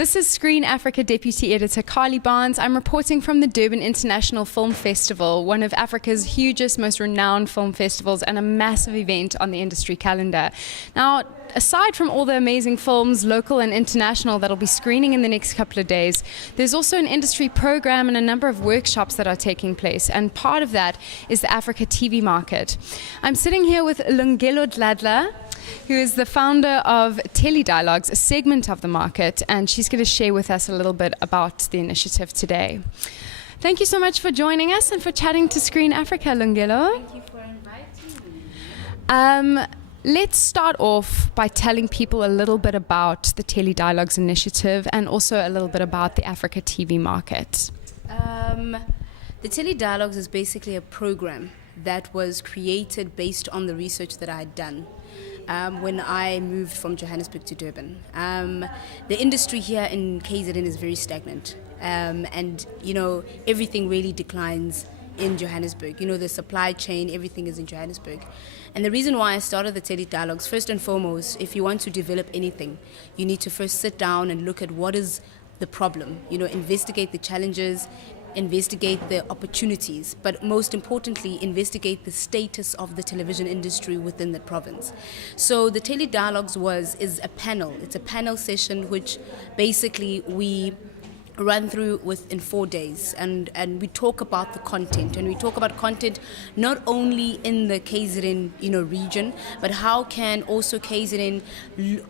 This is Screen Africa Deputy Editor Carly Barnes. I'm reporting from the Durban International Film Festival, one of Africa's hugest, most renowned film festivals and a massive event on the industry calendar. Now, aside from all the amazing films, local and international, that'll be screening in the next couple of days, there's also an industry program and a number of workshops that are taking place, and part of that is the Africa TV market. I'm sitting here with Lungelo Dhladhla, who is the founder of Tele Dialogues, a segment of the market, and she's going to share with us a little bit about the initiative today. Thank you so much for joining us and for chatting to Screen Africa, Lungelo. Thank you for inviting me. Let's start off by telling people a little bit about the Tele Dialogues initiative and also a little bit about the Africa TV market. The Tele Dialogues is basically a program that was created based on the research that I had done when I moved from Johannesburg to Durban. The industry here in KZN is very stagnant, and everything really declines in Johannesburg. The supply chain, everything is in Johannesburg. And the reason why I started the Tele Dialogues, first and foremost, if you want to develop anything, you need to first sit down and look at what is the problem, investigate the challenges, investigate the opportunities, but most importantly, investigate the status of the television industry within the province. So the Tele Dialogues is a panel. It's a panel session which basically we run through within 4 days, and we talk about the content, and we talk about content not only in the KZN region, but how can also KZN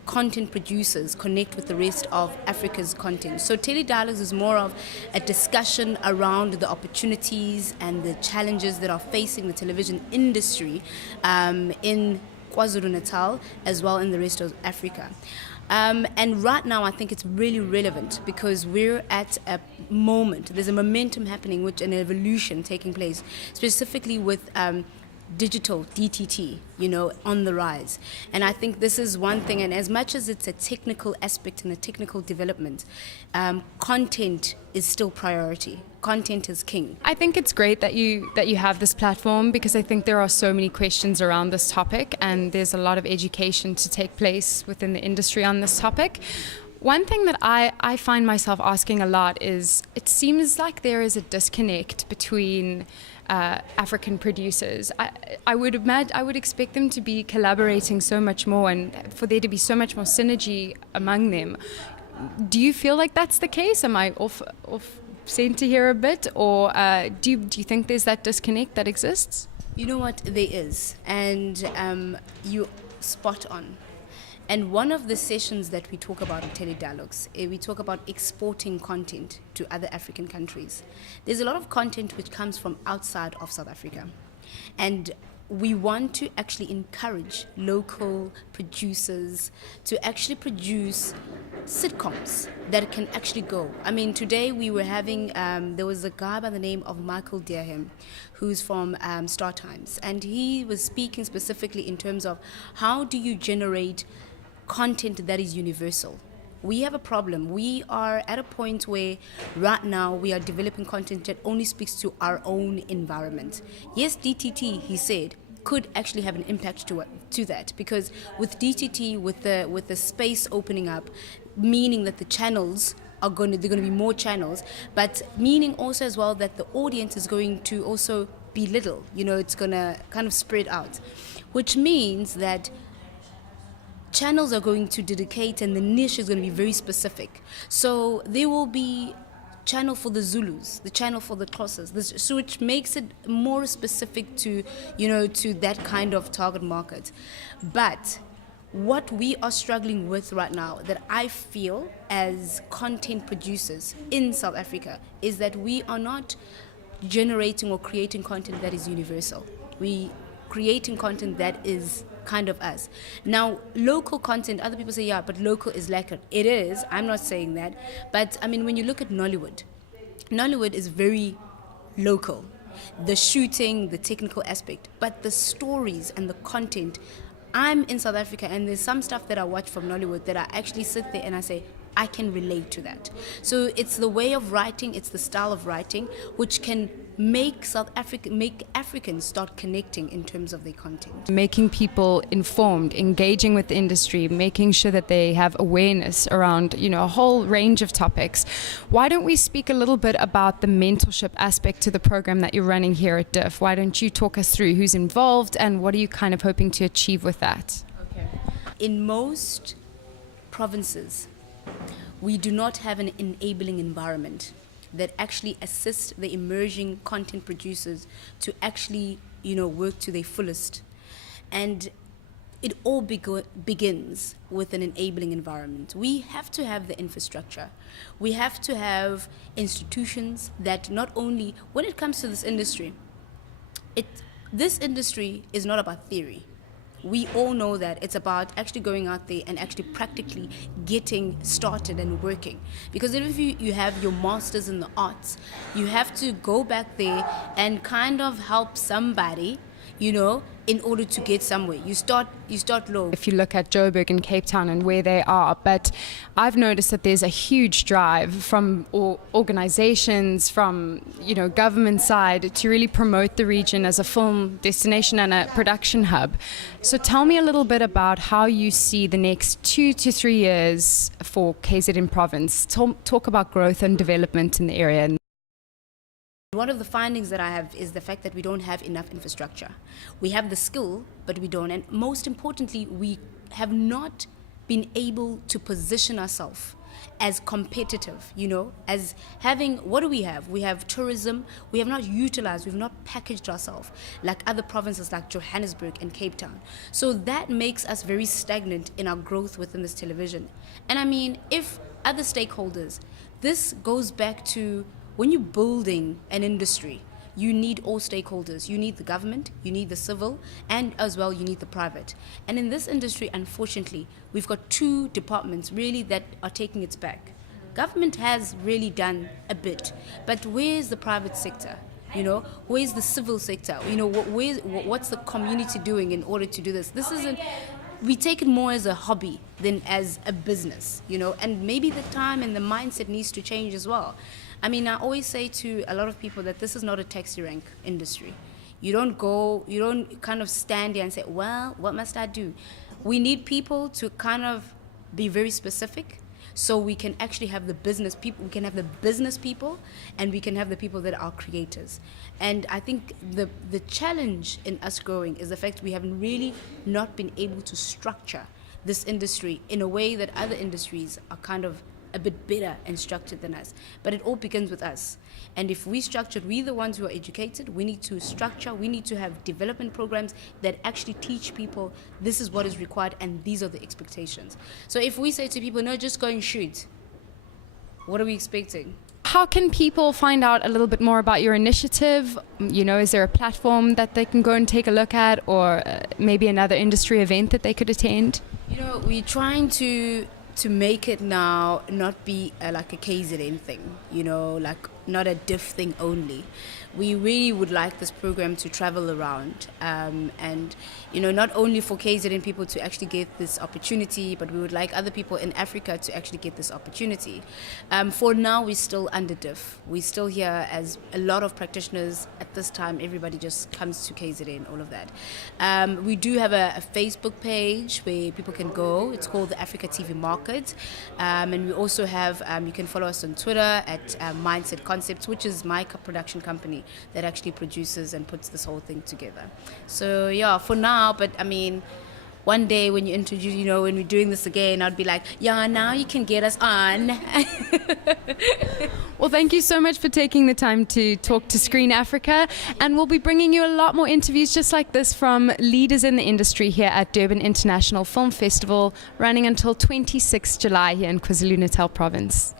content producers connect with the rest of Africa's content. So Tele Dialogues is more of a discussion around the opportunities and the challenges that are facing the television industry in KwaZulu-Natal as well in the rest of Africa. And right now I think it's really relevant because we're at a moment, there's a momentum happening, which an evolution taking place, specifically with digital DTT, on the rise. And I think this is one thing, and as much as it's a technical aspect and a technical development, content is still priority. Content is king. I think it's great that you have this platform, because I think there are so many questions around this topic, and there's a lot of education to take place within the industry on this topic. One thing that I find myself asking a lot is, it seems like there is a disconnect between African producers. I would expect them to be collaborating so much more, and for there to be so much more synergy among them. Do you feel like that's the case? Am I off center here a bit, or do you think there's that disconnect that exists? You know what, there is, and you spot on. And one of the sessions that we talk about in Tele Dialogues, we talk about exporting content to other African countries. There's a lot of content which comes from outside of South Africa, and we want to actually encourage local producers to actually produce sitcoms that can actually go. I mean, today we were having, there was a guy by the name of Michael Dearham, who's from Star Times, and he was speaking specifically in terms of how do you generate content that is universal. We have a problem. We are at a point where right now we are developing content that only speaks to our own environment. Yes, DTT, he said, could actually have an impact to that, because with DTT, with the space opening up, meaning that the channels they're going to be more channels, but meaning also as well that the audience is going to also be little. It's going to kind of spread out, which means that channels are going to dedicate, and the niche is going to be very specific. So there will be channel for the Zulus, the channel for the Xhosas, so which makes it more specific to that kind of target market. But what we are struggling with right now, that I feel as content producers in South Africa, is that we are not generating or creating content that is universal. We creating content that is kind of us. Now, local content, other people say, yeah, but local is lacquer. It is, I'm not saying that. But, I mean, when you look at Nollywood is very local. The shooting, the technical aspect, but the stories and the content. I'm in South Africa, and there's some stuff that I watch from Nollywood that I actually sit there and I say, I can relate to that. So it's the way of writing, it's the style of writing, which can make Africans start connecting in terms of their content. Making people informed, engaging with the industry, making sure that they have awareness around, a whole range of topics. Why don't we speak a little bit about the mentorship aspect to the program that you're running here at DIFF? Why don't you talk us through who's involved and what are you kind of hoping to achieve with that? Okay. In most provinces, we do not have an enabling environment that actually assists the emerging content producers to actually, work to their fullest. And it all begins with an enabling environment. We have to have the infrastructure. We have to have institutions that not only, when it comes to this industry, this industry is not about theory. We all know that it's about actually going out there and actually practically getting started and working. Because if you have your masters in the arts, you have to go back there and kind of help somebody, in order to get somewhere. You start low. If you look at Joburg and Cape Town and where they are, but I've noticed that there's a huge drive from organizations, from government side to really promote the region as a film destination and a production hub. So tell me a little bit about how you see the next 2 to 3 years for KZN province. Talk about growth and development in the area. One of the findings that I have is the fact that we don't have enough infrastructure. We have the skill, but we don't. And most importantly, we have not been able to position ourselves as competitive, as having, what do we have? We have tourism. We have not utilized, we've not packaged ourselves like other provinces like Johannesburg and Cape Town. So that makes us very stagnant in our growth within this television. And I mean, if other stakeholders, this goes back to when you're building an industry, you need all stakeholders. You need the government, you need the civil, and as well you need the private. And in this industry, unfortunately, we've got 2 departments really that are taking its back. Government has really done a bit, but where's the private sector? Where's the civil sector? What's the community doing in order to do this? This isn't. We take it more as a hobby than as a business, and maybe the time and the mindset needs to change as well. I mean, I always say to a lot of people that this is not a taxi rank industry. You don't kind of stand there and say, well, what must I do? We need people to kind of be very specific so we can actually have the business people, we can have the business people, and we can have the people that are creators. And I think the challenge in us growing is the fact we have really not been able to structure this industry in a way that other industries are kind of a bit better and structured than us. But it all begins with us. And if we structured, we're the ones who are educated, we need to structure, we need to have development programs that actually teach people this is what is required and these are the expectations. So if we say to people, no, just go and shoot, what are we expecting? How can people find out a little bit more about your initiative? Is there a platform that they can go and take a look at, or maybe another industry event that they could attend? We're trying to make it now not be like a KZN thing, like not a DIFF thing only. We really would like this program to travel around and, not only for KZN people to actually get this opportunity, but we would like other people in Africa to actually get this opportunity. For now, we're still under DIFF. We're still here as a lot of practitioners. At this time, everybody just comes to KZN, all of that. We do have a Facebook page where people can go. It's called the Africa TV Market. And we also have, you can follow us on Twitter at Mindset Concepts, which is my production company that actually produces and puts this whole thing together. So yeah, for now, but I mean, one day when you introduce, when we're doing this again, I'd be like, yeah, now you can get us on. Well, thank you so much for taking the time to talk to Screen Africa, and we'll be bringing you a lot more interviews just like this from leaders in the industry here at Durban International Film Festival, running until 26 July here in KwaZulu-Natal province.